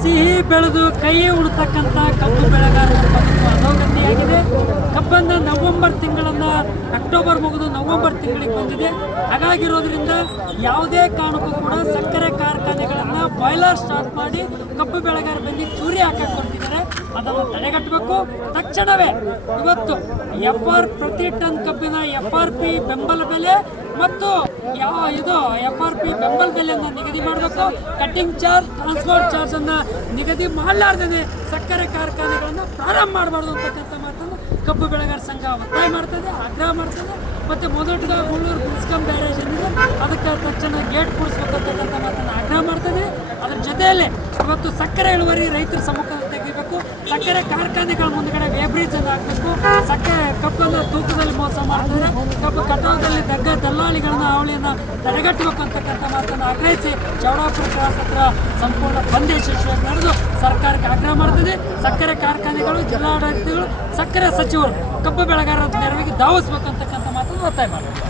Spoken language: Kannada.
ಸಿಹಿ ಬೆಳೆದು ಕೈ ಉಳ್ತಕ್ಕಂಥ ಕಬ್ಬು ಬೆಳೆಗಾರರ ಬದುಕು ಅಧೋಗತಿಯಾಗಿದೆ. ಕಬ್ಬನ್ನು ನವೆಂಬರ್ ತಿಂಗಳಿಂದ ಅಕ್ಟೋಬರ್ ಮುಗಿದು ನವೆಂಬರ್ ತಿಂಗಳಿಗೆ ಬಂದಿದೆ. ಹಾಗಾಗಿರೋದ್ರಿಂದ ಯಾವುದೇ ಕಾರಣಕ್ಕೂ ಕೂಡ ಸಕ್ಕರೆ ಕಾರ್ಖಾನೆಗಳನ್ನು ಬಾಯ್ಲರ್ ಸ್ಟಾರ್ಟ್ ಮಾಡಿ ಕಬ್ಬು ಬೆಳೆಗಾರ ಬಂದು ಚೂರಿ ಹಾಕಕ್ಕೆ ಕೊಡ್ತಿದ್ದಾರೆ. ಅದನ್ನು ತಡೆಗಟ್ಟಬೇಕು. ತಕ್ಷಣವೇ ಇವತ್ತು ಪ್ರತಿ ಟನ್ ಕಬ್ಬಿನ FRP ಬೆಂಬಲ ಬೆಲೆ ಮತ್ತು FRP ಬೆಂಬಲ ಬೆಲೆಯನ್ನು ನಿಗದಿ ಮಾಡಬೇಕು. ಕಟ್ಟಿಂಗ್ ಚಾರ್ಜ್, ಟ್ರಾನ್ಸ್ಪೋರ್ಟ್ ಚಾರ್ಜ್ ಅನ್ನು ನಿಗದಿ ಮಾಡಲಾರ್ದೇ ಸಕ್ಕರೆ ಕಾರ್ಖಾನೆಗಳನ್ನು ಪ್ರಾರಂಭ ಮಾಡಬಾರ್ದು ಅಂತಕ್ಕಂಥ ಮಾತನ್ನು ಕಬ್ಬು ಬೆಳೆಗಾರ ಸಂಘ ಒತ್ತಾಯ ಮಾಡ್ತದೆ, ಆಗ್ರಹ ಮಾಡ್ತದೆ. ಮತ್ತು ಮೊದಲಿಗೆ ಮುಳ್ಳೂರು ಬಿಸ್ಕಂ ಬ್ಯಾರೇಜ್ ಏನಿದೆ ಅದಕ್ಕೆ ತಕ್ಷಣ ಗೇಟ್ ಕೂಡಿಸ್ಬೇಕಂತಕ್ಕಂಥ ಮಾತನ್ನು ಆಗ್ರಹ ಮಾಡ್ತದೆ. ಅದರ ಜೊತೆಯಲ್ಲೇ ಇವತ್ತು ಸಕ್ಕರೆ ಇಳುವರಿ ರೈತರ ಸಮ್ಮುಖದಲ್ಲಿ ತೆಗಿಬೇಕು. ಸಕ್ಕರೆ ಕಾರ್ಖಾನೆಗಳ ಮುಂದುಗಡೆ ವೇಬ್ರಿಜ್ ಅನ್ನು ಹಾಕಬೇಕು. ಸಕ್ಕರೆ ಕಬ್ಬನ್ನು ತೂಕದಲ್ಲಿ ಮೋಸ ಮಾಡ್ತಾರೆ. ಕಬ್ಬು ಕಟಾವದಲ್ಲಿ ದಲ್ಲಾಳಿಗಳನ್ನ ಅವಳಿಯನ್ನು ತಡೆಗಟ್ಟಬೇಕು ಅಂತಕ್ಕಂಥ ಮಾತನ್ನು ಆಗ್ರಹಿಸಿ ಚೌಡಾಪುರ ಕ್ರಾಸ್ ಹತ್ರ ಸಂಪೂರ್ಣ ಬಂದ್ ಯಶಸ್ವಿಯಾಗಿ ನಡೆದು ಸರ್ಕಾರಕ್ಕೆ ಆಗ್ರಹ ಮಾಡ್ತದೆ. ಸಕ್ಕರೆ ಕಾರ್ಖಾನೆಗಳು, ಜಿಲ್ಲಾಡಳಿತಗಳು, ಸಕ್ಕರೆ ಸಚಿವರು ಕಬ್ಬು ಬೆಳೆಗಾರರ ನೆರವಿಗೆ ಧಾವಿಸ್ಬೇಕಂತಕ್ಕಂಥ ಮಾತನ್ನು ಒತ್ತಾಯ ಮಾಡ್ತಾರೆ.